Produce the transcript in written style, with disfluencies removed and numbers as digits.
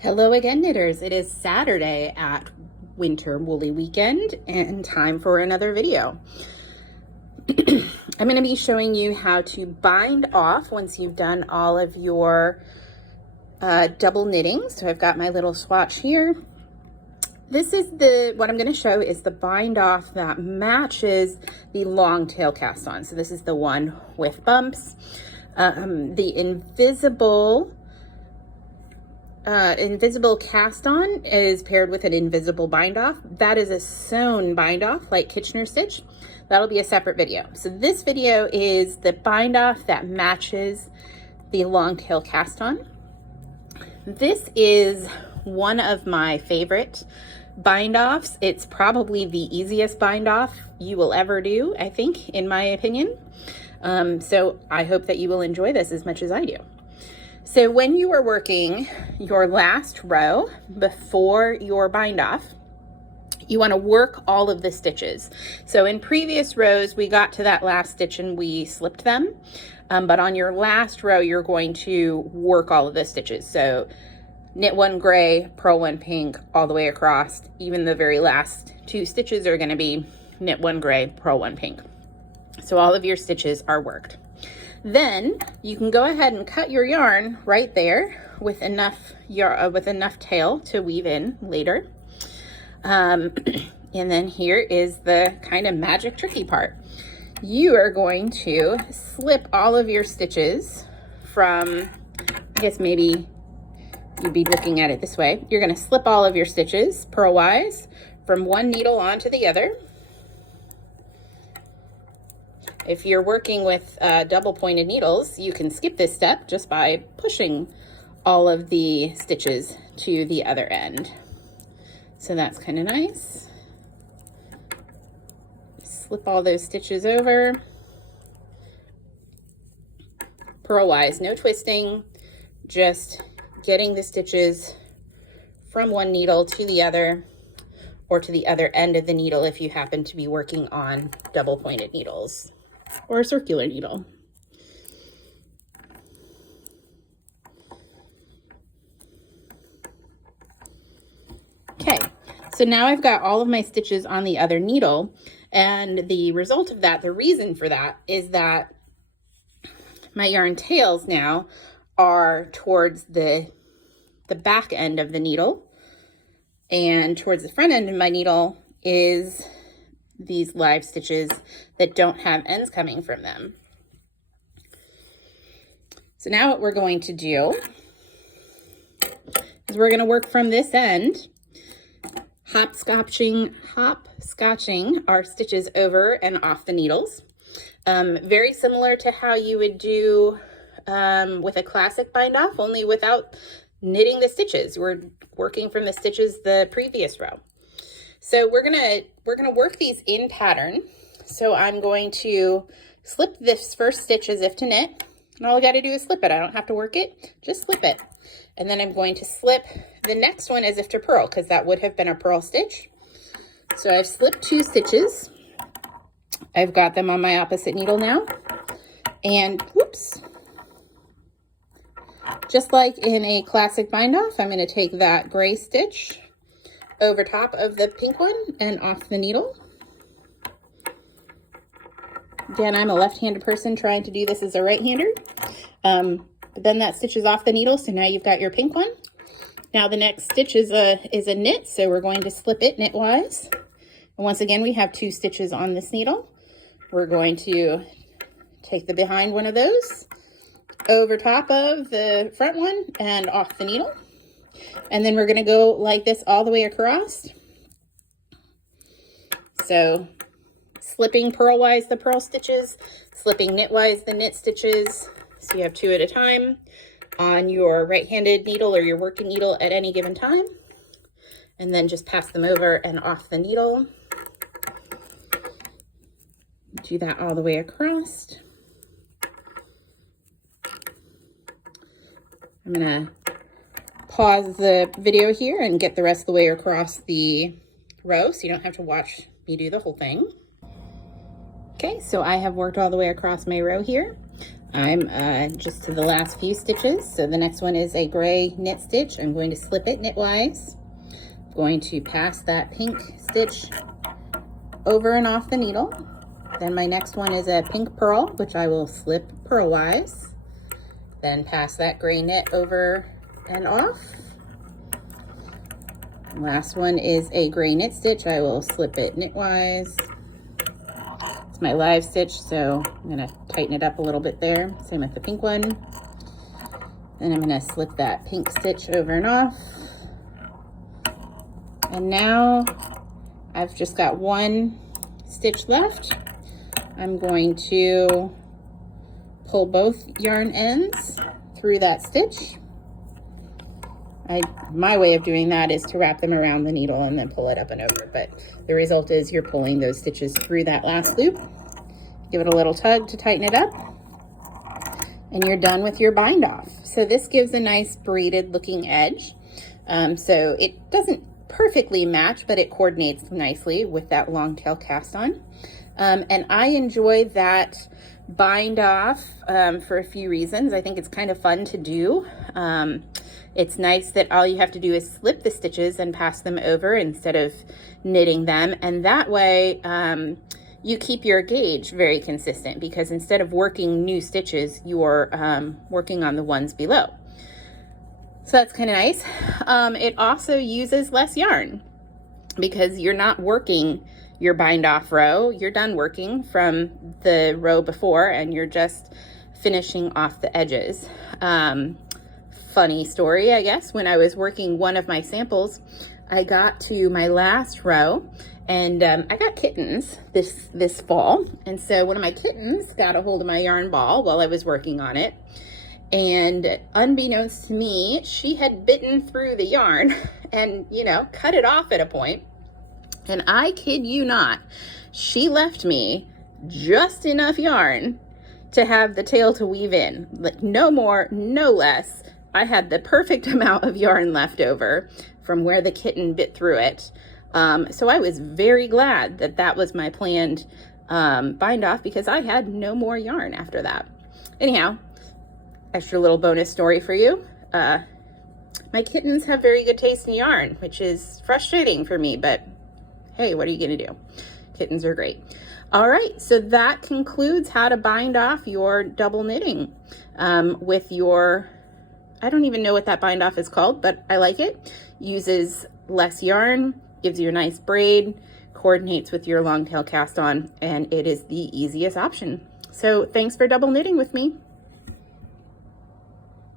Hello again, knitters. It is Saturday at Winter Woolly Weekend and time for another video. I'm going to be showing you how to bind off once you've done all of your double knitting. So I've got my little swatch here. This is what I'm going to show is the bind off that matches the long tail cast on. So this is the one with bumps. The invisible cast on is paired with an invisible bind off. That is a sewn bind off like Kitchener stitch. That'll be a separate video. So this video is the bind off that matches the long tail cast on. This is one of my favorite bind offs. It's probably the easiest bind off you will ever do, I think, in my opinion. So I hope that you will enjoy this as much as I do. So when you are working your last row before your bind off, you want to work all of the stitches. So in previous rows, we got to that last stitch and we slipped them. But on your last row, you're going to work all of the stitches. So knit one gray, purl one pink, all the way across. Even the very last two stitches are going to be knit one gray, purl one pink. So all of your stitches are worked. Then you can go ahead and cut your yarn right there with enough tail to weave in later. And then here is the kind of magic tricky part. You are going to slip all of your stitches from, I guess maybe you'd be looking at it this way. You're going to slip all of your stitches purlwise from one needle onto the other. If you're working with double pointed needles, you can skip this step just by pushing all of the stitches to the other end. So that's kind of nice. Slip all those stitches over. Purlwise, no twisting, just getting the stitches from one needle to the other, or to the other end of the needle if you happen to be working on double pointed needles or a circular needle. Okay, so now I've got all of my stitches on the other needle, and the result of that, the reason for that, is that my yarn tails now are towards the back end of the needle, and towards the front end of my needle is these live stitches that don't have ends coming from them. So now what we're going to do is we're going to work from this end, hopscotching our stitches over and off the needles. Very similar to how you would do with a classic bind off, only without knitting the stitches. We're working from the stitches the previous row. So we're gonna work these in pattern. So I'm going to slip this first stitch as if to knit, and all I got to do is slip it. I don't have to work it, just slip it. And then I'm going to slip the next one as if to purl, because that would have been a purl stitch. So I've slipped two stitches. I've got them on my opposite needle now, and whoops. Just like in a classic bind off, I'm going to take that gray stitch over top of the pink one and off the needle. Again, I'm a left-handed person trying to do this as a right-hander. But then that stitch is off the needle, so now you've got your pink one. Now the next stitch is a knit, so we're going to slip it knitwise. And once again, we have two stitches on this needle. We're going to take the behind one of those over top of the front one and off the needle. And then we're going to go like this all the way across. So slipping purlwise the purl stitches, slipping knitwise the knit stitches. So you have two at a time on your right-handed needle or your working needle at any given time. And then just pass them over and off the needle. Do that all the way across. I'm going to pause the video here and get the rest of the way across the row so you don't have to watch me do the whole thing. Okay, so I have worked all the way across my row here. I'm just to the last few stitches. So the next one is a gray knit stitch. I'm going to slip it knitwise. I'm going to pass that pink stitch over and off the needle. Then my next one is a pink purl, which I will slip purlwise. Then pass that gray knit over and off. Last one is a gray knit stitch. I will slip it knitwise. It's my live stitch, so I'm gonna tighten it up a little bit there. Same with the pink one. Then I'm gonna slip that pink stitch over and off. And now I've just got one stitch left. I'm going to pull both yarn ends through that stitch. My way of doing that is to wrap them around the needle and then pull it up and over, but the result is you're pulling those stitches through that last loop. Give it a little tug to tighten it up, and you're done with your bind off. So this gives a nice braided looking edge. So it doesn't perfectly match, but it coordinates nicely with that long tail cast on. And I enjoy that bind off for a few reasons. I think it's kind of fun to do. It's nice that all you have to do is slip the stitches and pass them over instead of knitting them. And that way you keep your gauge very consistent, because instead of working new stitches, you're working on the ones below. So that's kind of nice. It also uses less yarn because you're not working your bind off row. You're done working from the row before and you're just finishing off the edges. Funny story, I guess, when I was working one of my samples, I got to my last row and I got kittens this fall. And so one of my kittens got a hold of my yarn ball while I was working on it. And unbeknownst to me, she had bitten through the yarn and, you know, cut it off at a point. And I kid you not, she left me just enough yarn to have the tail to weave in. Like no more, no less. I had the perfect amount of yarn left over from where the kitten bit through it. So I was very glad that that was my planned bind off, because I had no more yarn after that. Anyhow, extra little bonus story for you. My kittens have very good taste in yarn, which is frustrating for me, but hey, what are you gonna do? Kittens are great. All right, so that concludes how to bind off your double knitting with your, I don't even know what that bind off is called, but I like it. Uses less yarn, gives you a nice braid, coordinates with your long tail cast on, and it is the easiest option. So thanks for double knitting with me.